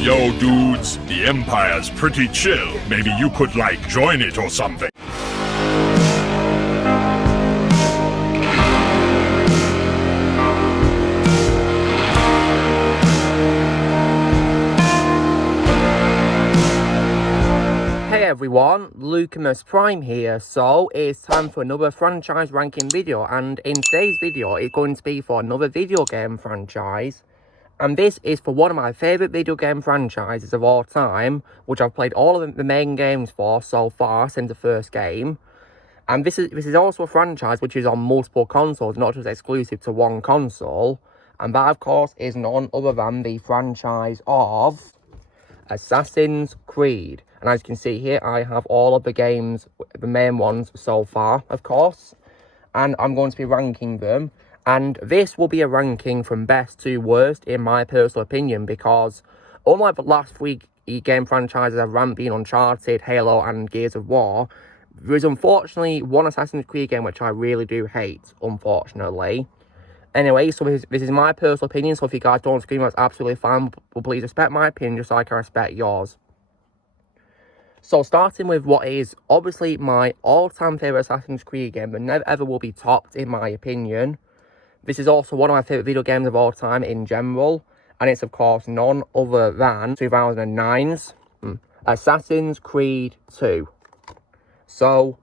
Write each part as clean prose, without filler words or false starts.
Yo, dudes, the Empire's pretty chill. Maybe you could, like, join it or something. Hey everyone, Lucamus Prime here. So it's time for another franchise ranking video, and in today's video it's going to be for another video game franchise. And this is for one of my favourite video game franchises of all time, which I've played all of the main games for so far since the first game. And this is also a franchise which is on multiple consoles, not just exclusive to one console. And that, of course, is none other than the franchise of Assassin's Creed. And as you can see here, I have all of the games, the main ones so far, of course. And I'm going to be ranking them. And this will be a ranking from best to worst, in my personal opinion, because unlike the last three game franchises I've ranked, being Uncharted, Halo, and Gears of War, there is unfortunately one Assassin's Creed game which I really do hate, unfortunately. Anyway, so this is my personal opinion, so if you guys don't agree, that's absolutely fine, but please respect my opinion just like I respect yours. So starting with what is obviously my all-time favourite Assassin's Creed game, but never ever will be topped in my opinion. This is also one of my favourite video games of all time in general, and it's of course none other than 2009's Assassin's Creed 2. So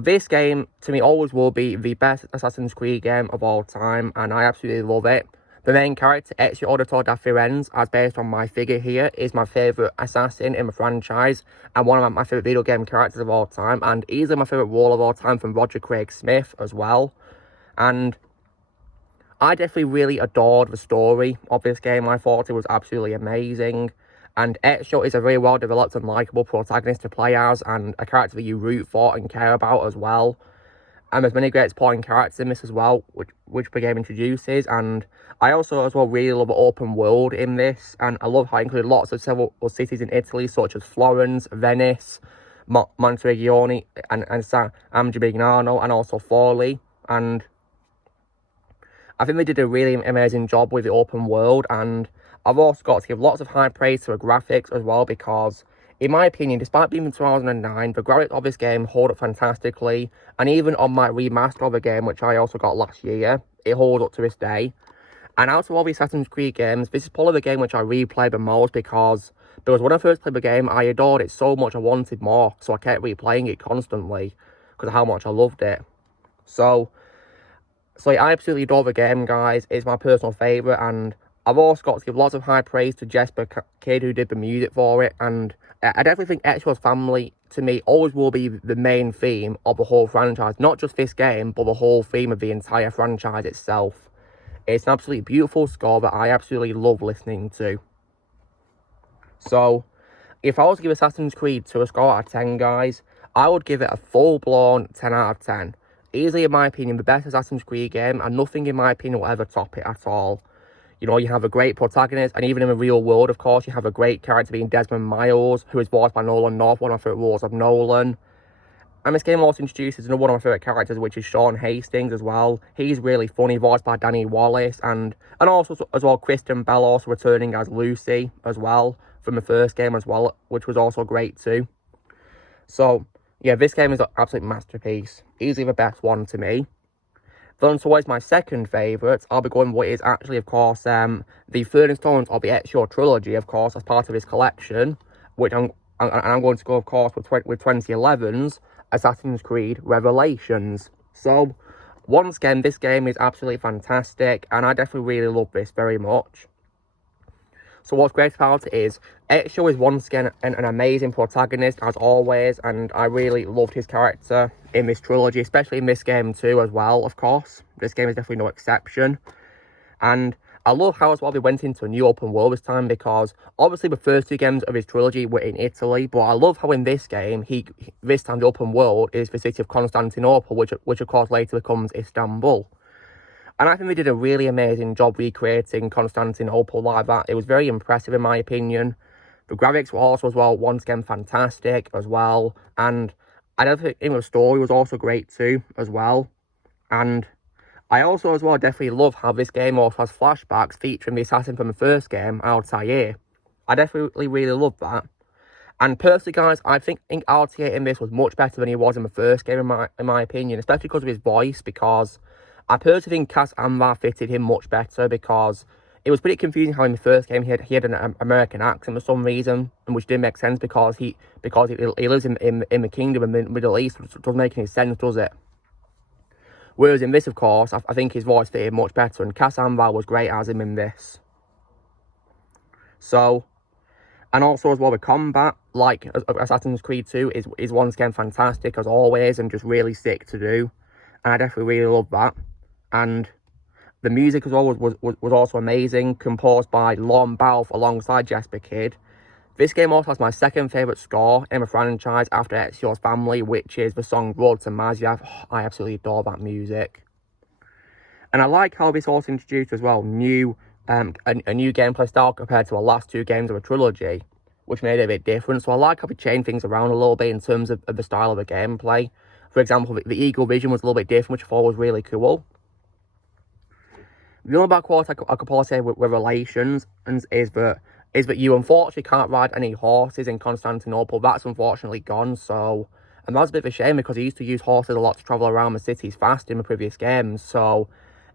this game, to me, always will be the best Assassin's Creed game of all time, and I absolutely love it. The main character, Ezio Auditore da Firenze, as based on my figure here, is my favourite assassin in the franchise, and one of my favourite video game characters of all time, and easily my favourite role of all time from Roger Craig Smith as well. And I definitely really adored the story of this game. I thought it was absolutely amazing. And Ezio is a very well-developed and likeable protagonist to play as, and a character that you root for and care about as well. And there's many great supporting characters in this as well, which the game introduces. And I also as well really love the open world in this. And I love how it included lots of several cities in Italy, such as Florence, Venice, Monteregione, and San Gimignano, and also Forlì. And I think they did a really amazing job with the open world, and I've also got to give lots of high praise to the graphics as well, because in my opinion, despite being in 2009, the graphics of this game hold up fantastically, and even on my remaster of the game, which I also got last year, it holds up to this day. And out of all the Assassin's Creed games, this is probably the game which I replayed the most, because when I first played the game, I adored it so much I wanted more, so I kept replaying it constantly, because of how much I loved it. So yeah, I absolutely adore the game, guys. It's my personal favourite, and I've also got to give lots of high praise to Jesper Kyd, who did the music for it, and I definitely think Ezio's family, to me, always will be the main theme of the whole franchise. Not just this game, but the whole theme of the entire franchise itself. It's an absolutely beautiful score that I absolutely love listening to. So, if I was to give Assassin's Creed 2 a score out of 10, guys, I would give it a full-blown 10 out of 10. Easily, in my opinion, the best Assassin's Creed game, and nothing, in my opinion, will ever top it at all. You know, you have a great protagonist, and even in the real world, of course, you have a great character being Desmond Miles, who is voiced by Nolan North, one of my favourite roles of Nolan. And this game also introduces another one of my favourite characters, which is Sean Hastings as well. He's really funny, voiced by Danny Wallace, and also as well Kristen Bell also returning as Lucy as well from the first game as well, which was also great too. So yeah, this game is an absolute masterpiece. Easily the best one to me. Then towards my second favourite, I'll be going with what is actually, of course, the third installment of the Ezio trilogy, of course, as part of his collection, which I'm going to go, of course, with 2011's Assassin's Creed Revelations. So, once again, this game is absolutely fantastic, and I definitely really love this very much. So what's great about it is, Ezio is once again an amazing protagonist, as always, and I really loved his character in this trilogy, especially in this game too, as well, of course. This game is definitely no exception. And I love how as well they went into a new open world this time, because obviously the first two games of his trilogy were in Italy, but I love how in this game, this time the open world is the city of Constantinople, which of course later becomes Istanbul. And I think they did a really amazing job recreating Constantinople like that. It was very impressive in my opinion. The graphics were also as well, once again, fantastic as well. And I don't think the story was also great too as well. And I also as well definitely love how this game also has flashbacks featuring the assassin from the first game, Altair. I definitely really love that. And personally, guys, I think RTA in this was much better than he was in the first game, in my opinion, especially because of his voice, because I personally think Cas Anvar fitted him much better, because it was pretty confusing how in the first game he had an American accent for some reason, and which didn't make sense because he lives in the Kingdom in the Middle East, which doesn't make any sense, does it? Whereas in this, of course, I think his voice fitted much better, and Cas Anvar was great as him in this. So, and also as well, the combat, like Assassin's Creed 2, is once again fantastic as always, and just really sick to do. And I definitely really love that. And the music as well was also amazing, composed by Lorne Balfe alongside Jesper Kidd. This game also has my second favourite score in the franchise after Ezio's Family, which is the song Road to Maziev. Oh, I absolutely adore that music. And I like how this also introduced as well a new gameplay style compared to the last two games of a trilogy, which made it a bit different. So I like how we changed things around a little bit in terms of the style of the gameplay. For example, the Eagle Vision was a little bit different, which I thought was really cool. The only bad quality I could probably say with Relations is that you unfortunately can't ride any horses in Constantinople. That's unfortunately gone, so... And that's a bit of a shame, because I used to use horses a lot to travel around the cities fast in the previous games, so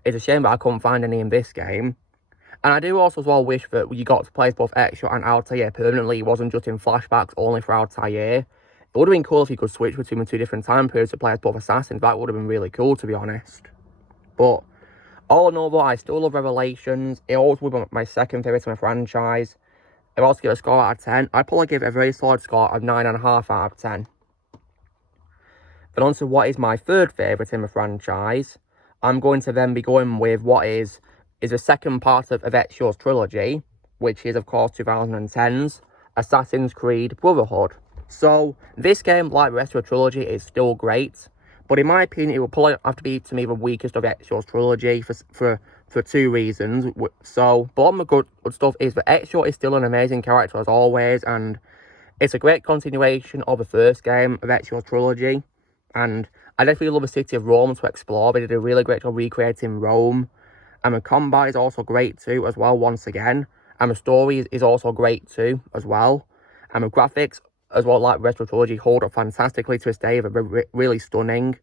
it's a shame that I couldn't find any in this game. And I do also as well wish that you got to play both Ezio and Altair permanently. It wasn't just in flashbacks only for Altair. It would have been cool if you could switch between the two different time periods to play as both assassins. That would have been really cool, to be honest. But all in all, though, I still love Revelations. It always will be my second favourite in the franchise. If I was to give it a score out of 10, I'd probably give it a very solid score of 9.5 out of 10. Then on to what is my third favourite in the franchise. I'm going to then be going with what is the second part of Ezio's trilogy, which is, of course, 2010's Assassin's Creed Brotherhood. So, this game, like the rest of the trilogy, is still great, but in my opinion, it will probably have to be, to me, the weakest of Ezio's trilogy for two reasons. So, but on the good stuff is that Ezio is still an amazing character as always, and it's a great continuation of the first game of Ezio's trilogy, and I definitely love the city of Rome to explore. They did a really great job recreating Rome. And the combat is also great too, as well, once again. And the story is also great too, as well. And the graphics, as well, like the rest of the trilogy, hold up fantastically to this day. They're really stunning.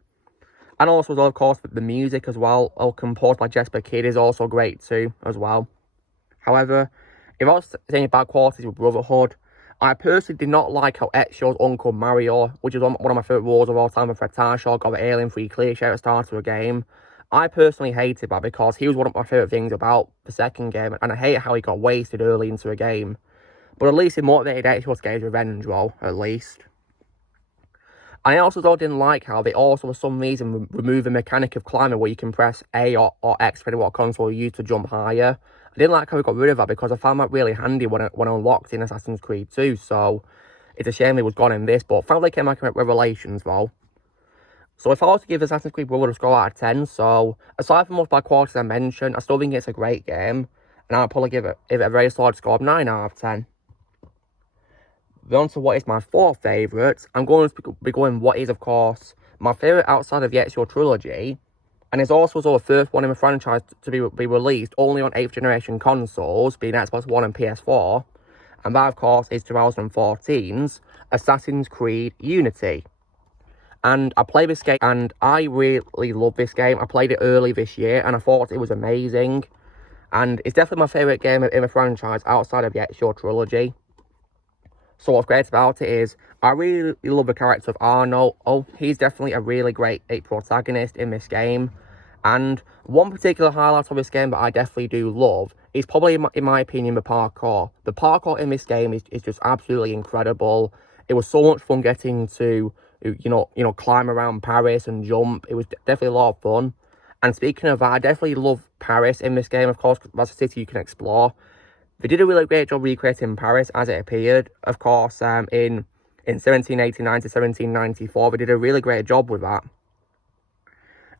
And also, of course, the music as well, composed by Jesper Kidd, is also great too, as well. However, if I was saying bad qualities with Brotherhood, I personally did not like how Ezio's uncle Mario, which is one of my favourite wars of all time, with Fred Tarshaw, got the Alien Free clear share at the start of a game. I personally hated that because he was one of my favourite things about the second game, and I hate how he got wasted early into a game. But at least it motivated Ezio to get his revenge, well, at least. And I also didn't like how they also, for some reason, removed the mechanic of climbing where you can press A or X, depending on what console you use to jump higher. I didn't like how we got rid of that because I found that really handy when I unlocked in Assassin's Creed 2, so it's a shame it was gone in this, but thankfully it came back in Revelations, though. So if I was to give Assassin's Creed Brotherhood a score out of 10, so aside from most bad qualities I mentioned, I still think it's a great game, and I'll probably give it a very solid score of 9 out of 10. Then on to what is my fourth favourite, I'm going to be going what is, of course, my favourite outside of the Ezio trilogy, and it's also the first one in the franchise to be released only on 8th generation consoles, being Xbox One and PS4, and that, of course, is 2014's Assassin's Creed Unity. And I played this game, and I really love this game. I played it early this year, and I thought it was amazing. And it's definitely my favourite game in the franchise outside of the Ezio trilogy. So what's great about it is, I really love the character of Arno. Oh, he's definitely a really great protagonist in this game. And one particular highlight of this game that I definitely do love is probably, in my opinion, the parkour. The parkour in this game is just absolutely incredible. It was so much fun getting to climb around Paris and jump. It was definitely a lot of fun. And speaking of that, I definitely love Paris in this game, of course, because that's a city you can explore. They did a really great job recreating Paris as it appeared. Of course, in 1789 to 1794, they did a really great job with that.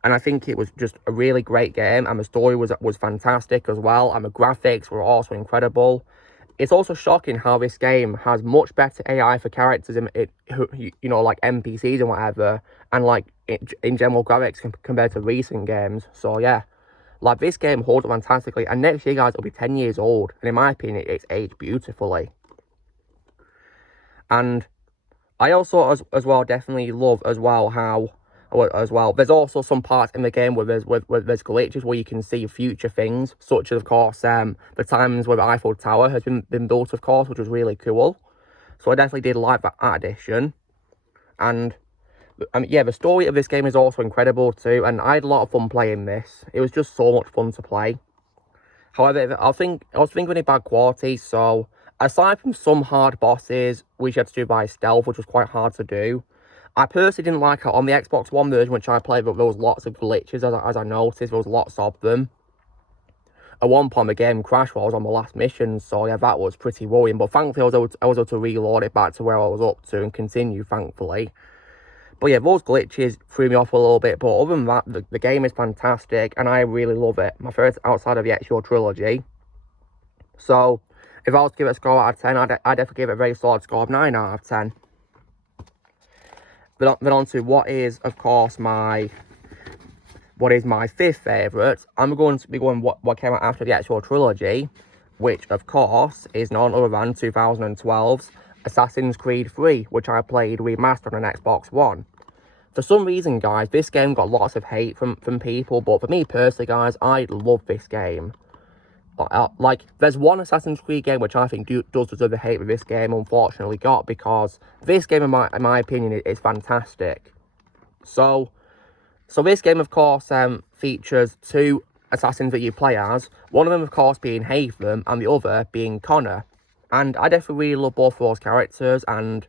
And I think it was just a really great game, and the story was fantastic as well, and the graphics were also incredible. It's also shocking how this game has much better AI for characters in it, like NPCs and whatever, and like in general graphics compared to recent games. So yeah, like this game holds up fantastically, and next year, guys, it'll be 10 years old, and in my opinion, it's aged beautifully. And I also as well definitely love as well how there's also some parts in the game where there's glitches where you can see future things, such as of course the times where the Eiffel Tower has been built, of course, which was really cool. So I definitely did like that addition. And yeah, the story of this game is also incredible too, and I had a lot of fun playing this. It was just so much fun to play. However, I was thinking of bad quality, so aside from some hard bosses, which you had to do by stealth, which was quite hard to do, I personally didn't like it on the Xbox One version, which I played, but there was lots of glitches, as I noticed, there was lots of them. At one point, the game crashed while I was on the last mission, so yeah, that was pretty worrying, but thankfully I was able to reload it back to where I was up to and continue, thankfully. But yeah, those glitches threw me off a little bit, but other than that, the game is fantastic, and I really love it. My favourite outside of the actual trilogy. So, if I was to give it a score out of 10, I'd definitely give it a very solid score of 9 out of 10. Then on to what is, of course, my fifth favourite. I'm going to be going what came out after the actual trilogy, which, of course, is none other than 2012's Assassin's Creed 3, which I played remastered on Xbox One. For some reason, guys, this game got lots of hate from people, but for me personally, guys, I love this game. Like, there's one Assassin's Creed game which I think does deserve the hate that this game unfortunately got, because this game, in my opinion, is fantastic. So this game, of course, features two assassins that you play as. One of them, of course, being Haytham, and the other being Connor. And I definitely really love both of those characters, and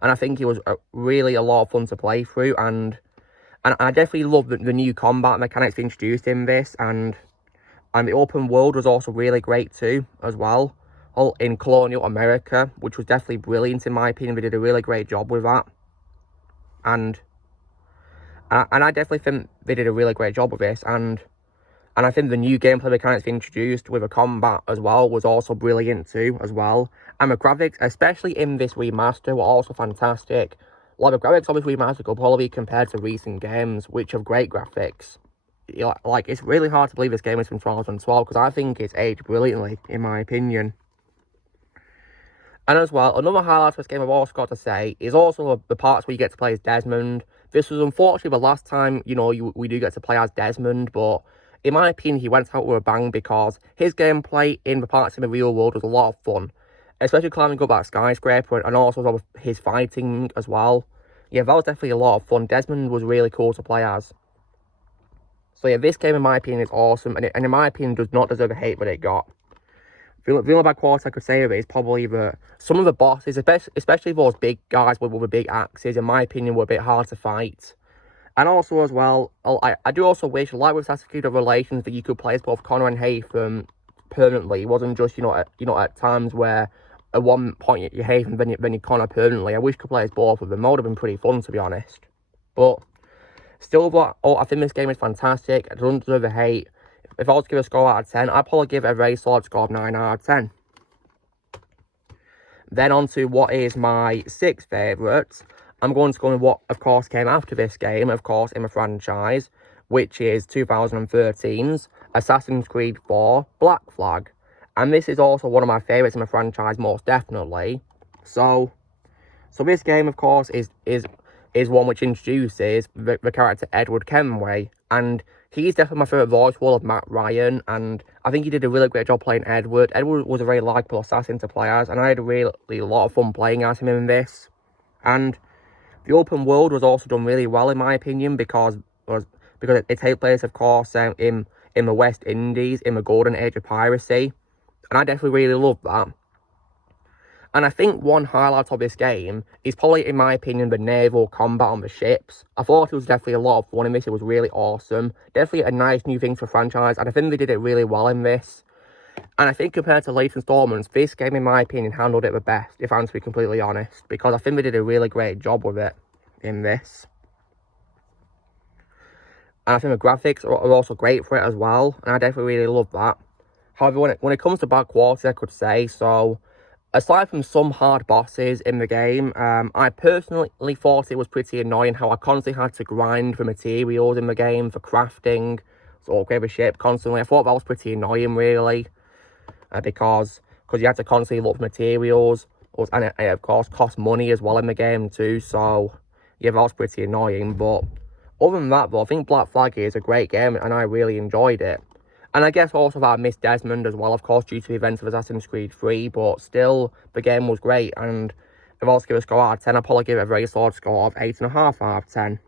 I think it was really a lot of fun to play through, and I definitely love the new combat mechanics introduced in this, and the open world was also really great too, as well, all in colonial America, which was definitely brilliant in my opinion. They did a really great job with that, and I definitely think they did a really great job with this, and I think the new gameplay mechanics introduced with a combat as well was also brilliant too, as well. And the graphics, especially in this remaster, were also fantastic. Like, the graphics of this remaster could probably be compared to recent games, which have great graphics. You know, like, it's really hard to believe this game is from 2012, because I think it's aged brilliantly, in my opinion. And as well, another highlight of this game I've also got to say is also the parts where you get to play as Desmond. This was unfortunately the last time, you know, we do get to play as Desmond, but in my opinion, he went out with a bang, because his gameplay in the parts in the real world was a lot of fun. Especially climbing up that skyscraper, and also his fighting as well. Yeah, that was definitely a lot of fun. Desmond was really cool to play as. So yeah, this game, in my opinion, is awesome, and in my opinion, does not deserve the hate that it got. The only bad quality I could say of it is probably that some of the bosses, especially those big guys with the big axes, in my opinion, were a bit hard to fight. And also, as well, I do also wish, like with Assassin's Creed Revelations, that you could play as both Connor and Haytham permanently. It wasn't just, at times where at one point you Haytham, then you Connor permanently. I wish you could play as both of them. That would have been pretty fun, to be honest. But still, I think this game is fantastic. It doesn't deserve the hate. If I was to give a score out of 10, I'd probably give it a very solid score of 9 out of 10. Then on to what is my sixth favourite. I'm going to go with what, of course, came after this game, of course, in the franchise, which is 2013's Assassin's Creed 4 Black Flag. And this is also one of my favourites in the franchise, most definitely. So this game, of course, is one which introduces the character Edward Kenway, and he's definitely my favourite voice role of Matt Ryan, and I think he did a really great job playing Edward. Edward was a very likeable assassin to play as, and I had a really lot of fun playing as him in this. And the open world was also done really well, in my opinion, because it takes place, of course, in the West Indies, in the golden age of piracy, and I definitely really love that. And I think one highlight of this game is probably, in my opinion, the naval combat on the ships. I thought it was definitely a lot of fun in this. It was really awesome. Definitely a nice new thing for the franchise, and I think they did it really well in this. And I think compared to later installments, this game, in my opinion, handled it the best, if I'm to be completely honest, because I think they did a really great job with it in this. And I think the graphics are also great for it as well, and I definitely really love that. However, when it comes to bad quality, I could say, so aside from some hard bosses in the game, I personally thought it was pretty annoying how I constantly had to grind for materials in the game, for crafting, so upgrade a ship constantly. I thought that was pretty annoying, really, because you had to constantly look for materials. And it of course cost money as well in the game too, so yeah, that was pretty annoying. But other than that though, I think Black Flag is a great game and I really enjoyed it. And I guess also that I missed Desmond as well, of course, due to the events of Assassin's Creed 3, but still, the game was great, and if I was to give a score out of 10, I'd probably give it a very solid score of 8.5 out of 10.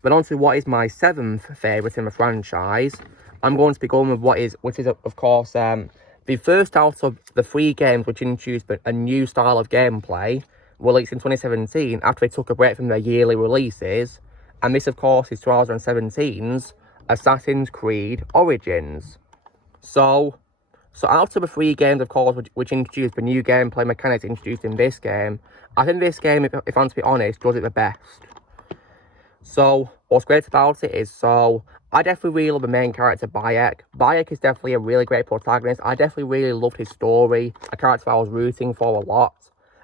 Then on to what is my 7th favourite in the franchise. I'm going to be going with which is of course, the first out of the 3 games which introduced a new style of gameplay, released in 2017 after they took a break from their yearly releases, and this of course is 2017's Assassin's Creed Origins. So out of the 3 games, of course, which introduced the new gameplay mechanics introduced in this game, I think this game, if I'm to be honest, does it the best. So, what's great about it is, I definitely really love the main character, Bayek. Bayek is definitely a really great protagonist. I definitely really loved his story, a character I was rooting for a lot.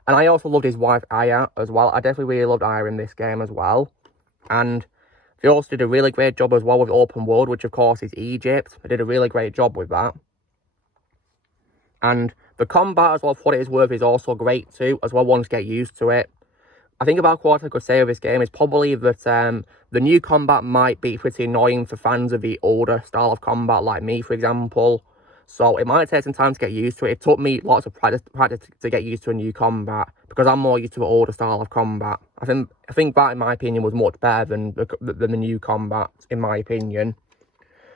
And I also loved his wife, Aya, as well. I definitely really loved Aya in this game as well. And they also did a really great job as well with open world, which of course is Egypt. They did a really great job with that. And the combat as well, for what it is worth, is also great too, as well once you get used to it. I think about what I could say of this game is probably that the new combat might be pretty annoying for fans of the older style of combat, like me, for example. So it might take some time to get used to it. It took me lots of practice to get used to a new combat, because I'm more used to the older style of combat. I think that, in my opinion, was much better than the new combat, in my opinion.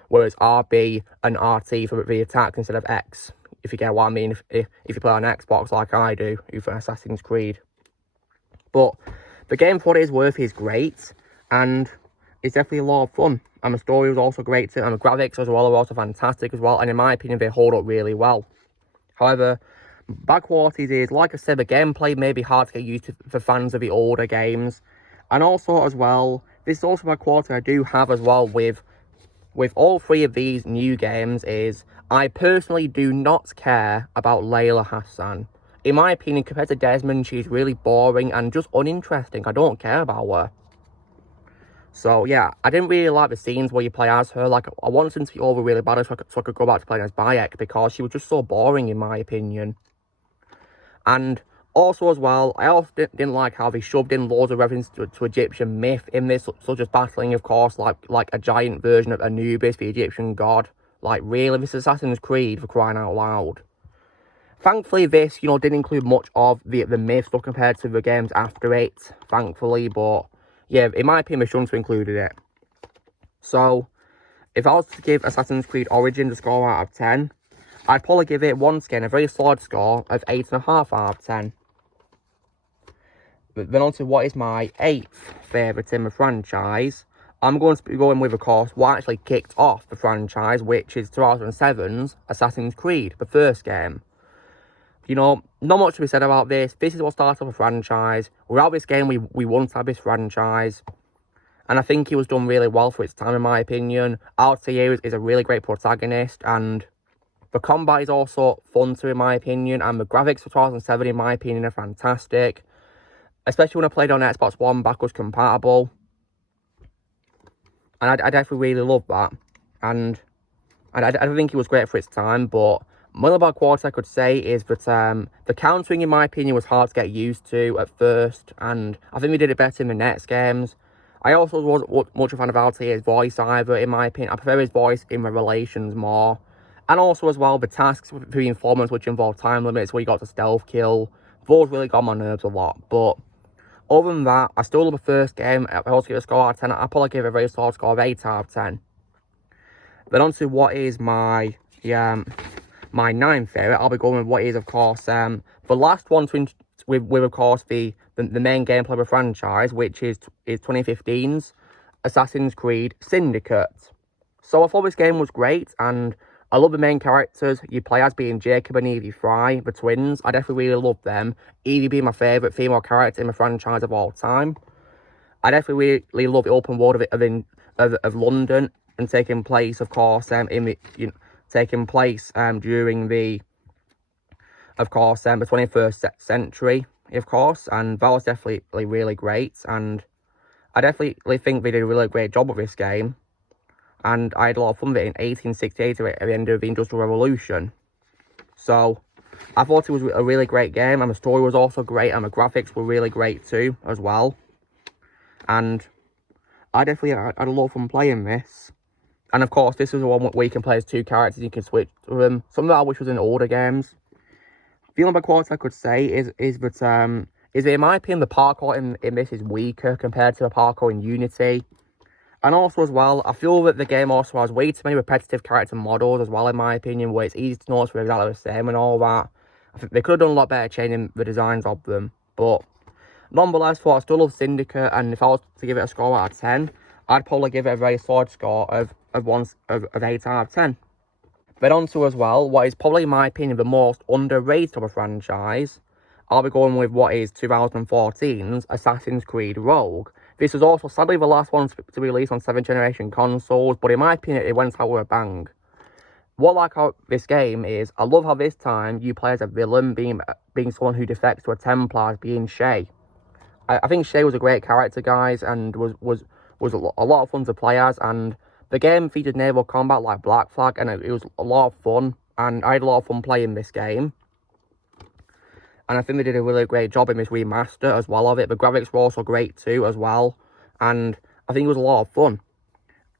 Whereas RB and RT for the attack instead of X, if you get what I mean, if you play on Xbox like I do, for Assassin's Creed. But the game, for what it is worth, is great, and it's definitely a lot of fun. And the story was also great too, and the graphics as well are also fantastic as well, and in my opinion, they hold up really well. However, bad qualities is, like I said, the gameplay may be hard to get used to for fans of the older games. And also as well, this is also a quality I do have as well with all 3 of these new games is, I personally do not care about Layla Hassan. In my opinion, compared to Desmond, she's really boring and just uninteresting. I don't care about her. So, yeah, I didn't really like the scenes where you play as her. Like, I wanted them to be over really bad so I could go back to playing as Bayek, because she was just so boring, in my opinion. And also, as well, I also didn't like how they shoved in loads of references to Egyptian myth in this, such as battling, of course, like a giant version of Anubis, the Egyptian god. Like, really, this is Assassin's Creed, for crying out loud. Thankfully, this, didn't include much of the myth stuff compared to the games after it, thankfully, but yeah, in my opinion, they shouldn't have included it. So, if I was to give Assassin's Creed Origins a score out of 10, I'd probably give it, once again, a very solid score of 8.5 out of 10. But then on to what is my 8th favourite in the franchise. I'm going to be going with, of course, what actually kicked off the franchise, which is 2007's Assassin's Creed, the first game. Not much to be said about this. This is what started off a franchise. Without this game, we wouldn't have this franchise. And I think it was done really well for its time, in my opinion. Altair is a really great protagonist, and the combat is also fun too, in my opinion. And the graphics for 2007, in my opinion, are fantastic. Especially when I played on Xbox One, backwards compatible. And I definitely really love that. And I think it was great for its time, but one of the bad qualities I could say is that the countering, in my opinion, was hard to get used to at first, and I think we did it better in the next games. I also wasn't much of a fan of Altair's voice either, in my opinion. I prefer his voice in Revelations more. And also as well, the tasks for the informants, which involve time limits where you got to stealth kill, those really got my nerves a lot. But other than that, I still love the first game. I also give it a score out of 10. I'll probably give it a very solid score of 8 out of 10. Then on to what is my 9th favourite. I'll be going with what is, of course, the last one with of course, the main gameplay of the franchise, which is 2015's Assassin's Creed Syndicate. So I thought this game was great, and I love the main characters you play as, being Jacob and Evie Fry, the twins. I definitely really love them. Evie being my favourite female character in the franchise of all time. I definitely really love the open world of London, and taking place, of course, taking place during the 21st century, of course, and that was definitely really great, and I definitely think they did a really great job of this game, and I had a lot of fun with it in 1868 at the end of the Industrial Revolution. So, I thought it was a really great game, and the story was also great, and the graphics were really great too, as well. And I definitely had a lot of fun playing this. And of course, this is the one where you can play as 2 characters, you can switch to them. Something that I wish was in older games. The only quality I could say is that in my opinion, the parkour in this is weaker compared to the parkour in Unity. And also as well, I feel that the game also has way too many repetitive character models as well, in my opinion, where it's easy to notice we're exactly the same and all that. I think they could have done a lot better changing the designs of them. But nonetheless, I still love Syndicate, and if I was to give it a score out of 10, I'd probably give it a very solid score of 8 out of 10. Then on to as well, what is probably in my opinion the most underrated of a franchise. I'll be going with what is 2014's Assassin's Creed Rogue. This was also sadly the last one to release on 7th generation consoles, but in my opinion it went out with a bang. What I like about this game is, I love how this time you play as a villain, being someone who defects to a Templar, being Shay. I think Shay was a great character, guys, and was a lot of fun to play as, and the game featured naval combat like Black Flag, and it was a lot of fun, and I had a lot of fun playing this game. And I think they did a really great job in this remaster as well of it. The graphics were also great too as well, and I think it was a lot of fun.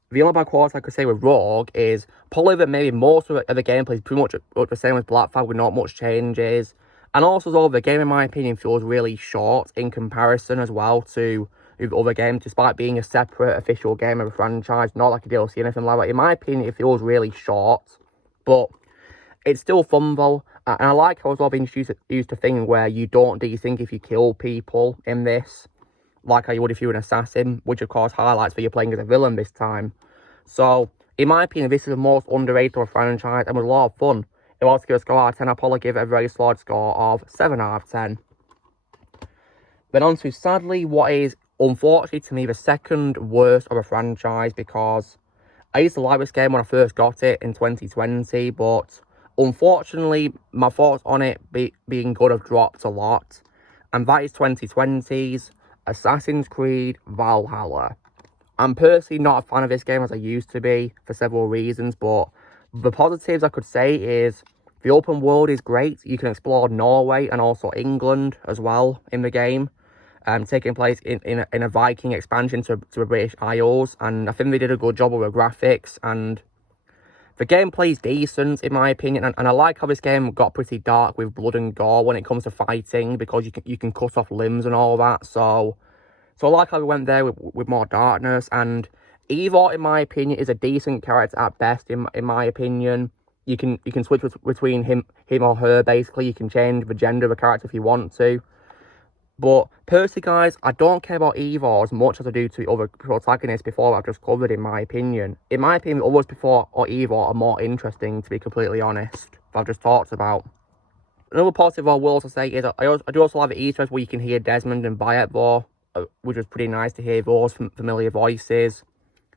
The only bad quality I could say with Rogue is probably that maybe most of the gameplay is pretty much the same as Black Flag with not much changes. And also as well, the game in my opinion feels really short in comparison as well to other games, despite being a separate official game of a franchise, not like a DLC or anything like that. In my opinion, it feels really short, but it's still fun though. And I like how it's all been used to thing where you don't desync if you kill people in this, like how you would if you were an assassin, which of course highlights that you're playing as a villain this time. So, in my opinion, this is the most underrated of a franchise and was a lot of fun. If I was to give a score out of 10, I'd probably give it a very solid score of 7 out of 10. Then on to, sadly, what is, unfortunately to me, the second worst of a franchise, because I used to like this game when I first got it in 2020, but unfortunately, my thoughts on it being good have dropped a lot, and that is 2020's Assassin's Creed Valhalla. I'm personally not a fan of this game as I used to be for several reasons, but the positives I could say is the open world is great. You can explore Norway and also England as well in the game, taking place in a Viking expansion to the British Isles, and I think they did a good job with the graphics, and the gameplay is decent in my opinion, and I like how this game got pretty dark with blood and gore when it comes to fighting, because you can cut off limbs and all that, so I like how we went there with more darkness. And Eivor, in my opinion, is a decent character at best. In my opinion, you can switch between him or her. Basically, you can change the gender of a character if you want to. But personally, guys, I don't care about Eivor as much as I do to the other protagonists before I've just covered. In my opinion, the others before or Eivor are more interesting, to be completely honest. That I've just talked about. Another positive I will also say is I do also like the Easter eggs where you can hear Desmond and Bayek though, which was pretty nice to hear those familiar voices.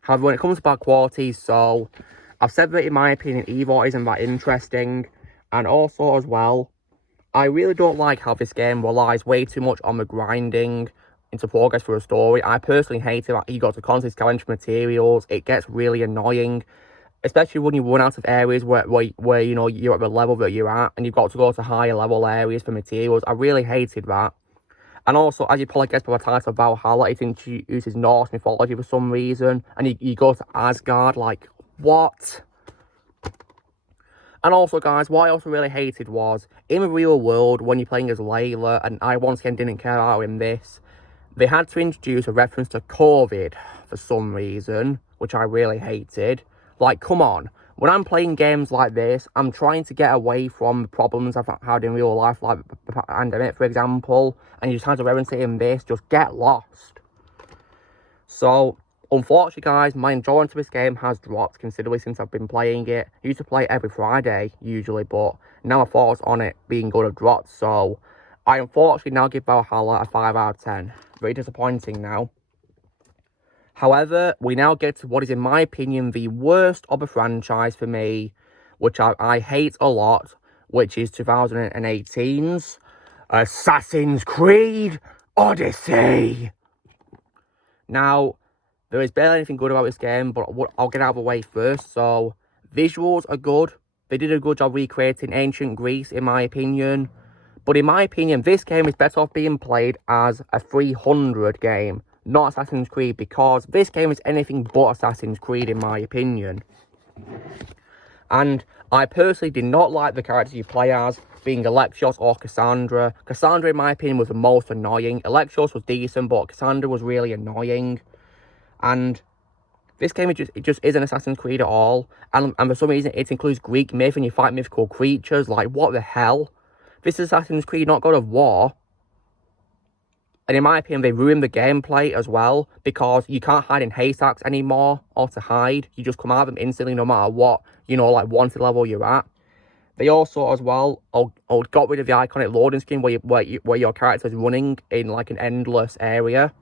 However, when it comes to bad qualities, so I've said that in my opinion, Eivor isn't that interesting, and also as well, I really don't like how this game relies way too much on the grinding into progress for a story. I personally hate it that you got to constantly scavenge for materials. It gets really annoying, especially when you run out of areas where you know you're at the level that you're at, and you've got to go to higher level areas for materials. I really hated that. And also, as you probably guessed by the title of Valhalla, it introduces Norse mythology for some reason. And you go to Asgard, like, what? And also, guys, what I also really hated was, in the real world, when you're playing as Layla, and I once again didn't care about in this, they had to introduce a reference to COVID for some reason, which I really hated. Like, come on. When I'm playing games like this, I'm trying to get away from the problems I've had in real life, like the pandemic, for example, and you just have to reference it in this, just get lost. So, unfortunately, guys, my enjoyment of this game has dropped considerably since I've been playing it. I used to play it every Friday, usually, but now my thoughts on it being good have dropped, so I unfortunately now give Valhalla a 5 out of 10. Very disappointing now. However, we now get to what is, in my opinion, the worst of a franchise for me, which I hate a lot, which is 2018's Assassin's Creed Odyssey. Now, there is barely anything good about this game, but I'll get out of the way first. So, visuals are good. They did a good job recreating ancient Greece, in my opinion. But in my opinion, this game is better off being played as a 300 game, not Assassin's Creed, because this game is anything but Assassin's Creed, in my opinion. And I personally did not like the characters you play as, being Alexios or Cassandra. Cassandra, in my opinion, was the most annoying. Alexios was decent, but Cassandra was really annoying. And this game just isn't Assassin's Creed at all. And for some reason, it includes Greek myth and you fight mythical creatures. Like, what the hell? This is Assassin's Creed, not God of War. And in my opinion, they ruined the gameplay as well, because you can't hide in haystacks anymore, or to hide. You just come out of them instantly, no matter what, like, wanted level you're at. They also, as well, got rid of the iconic loading screen where your character is running in, like, an endless area.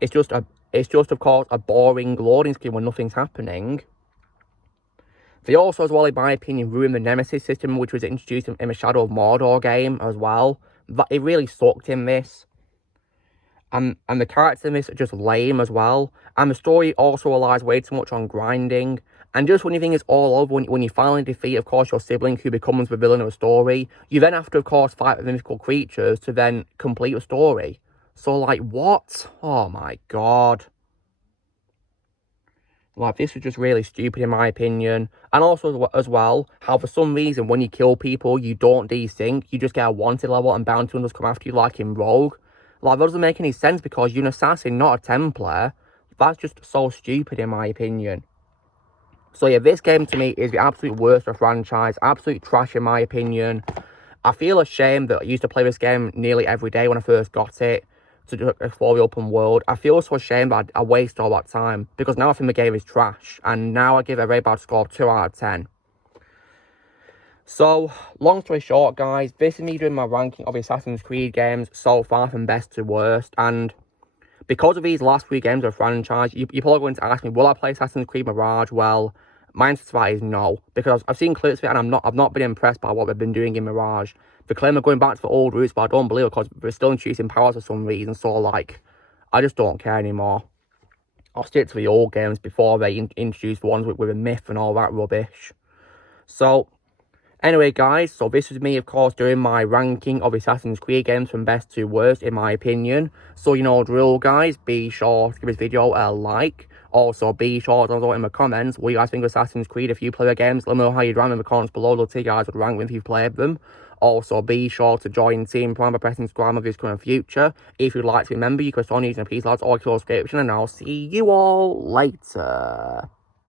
It's just, of course, a boring loading screen when nothing's happening. They also, as well, in my opinion, ruined the Nemesis system, which was introduced in the Shadow of Mordor game as well. It really sucked in this. And the characters in this are just lame as well. And the story also relies way too much on grinding. And just when you think it's all over, when you finally defeat, of course, your sibling who becomes the villain of the story, you then have to, of course, fight with mythical creatures to then complete the story. So, like, what? Oh, my God. Like, this was just really stupid, in my opinion. And also, as well, how for some reason, when you kill people, you don't desync. You just get a wanted level and bounty hunters come after you, like in Rogue. Like, that doesn't make any sense because you're an assassin, not a Templar. That's just so stupid, in my opinion. So, yeah, this game, to me, is the absolute worst of the franchise. Absolute trash, in my opinion. I feel ashamed that I used to play this game nearly every day when I first got it, to explore the open world. I feel so ashamed that I wasted all that time, because now I think the game is trash, and now I give it a very bad score of 2 out of 10. So, long story short, guys, this is me doing my ranking of Assassin's Creed games so far from best to worst, and because of these last 3 games of the franchise, you're probably going to ask me, will I play Assassin's Creed Mirage? Well, my answer to that is no, because I've seen clips of it, and I've not been impressed by what they've been doing in Mirage. They claim they're going back to the old roots, but I don't believe it, because they're still introducing powers for some reason, so, like, I just don't care anymore. I'll stick to the old games before they introduce the ones with a myth and all that rubbish. So, anyway, guys, so this was me, of course, doing my ranking of Assassin's Creed games from best to worst, in my opinion. So, you know the drill, guys. Be sure to give this video a like. Also, be sure to know in the comments what you guys think of Assassin's Creed. If you play the games, let me know how you'd rank them in the comments below. Let's see you guys would rank them if you've played them. Also, be sure to join Team Prime by pressing subscribe for this coming future. If you'd like to remember, you can start using a piece lads or subscription, and I'll see you all later.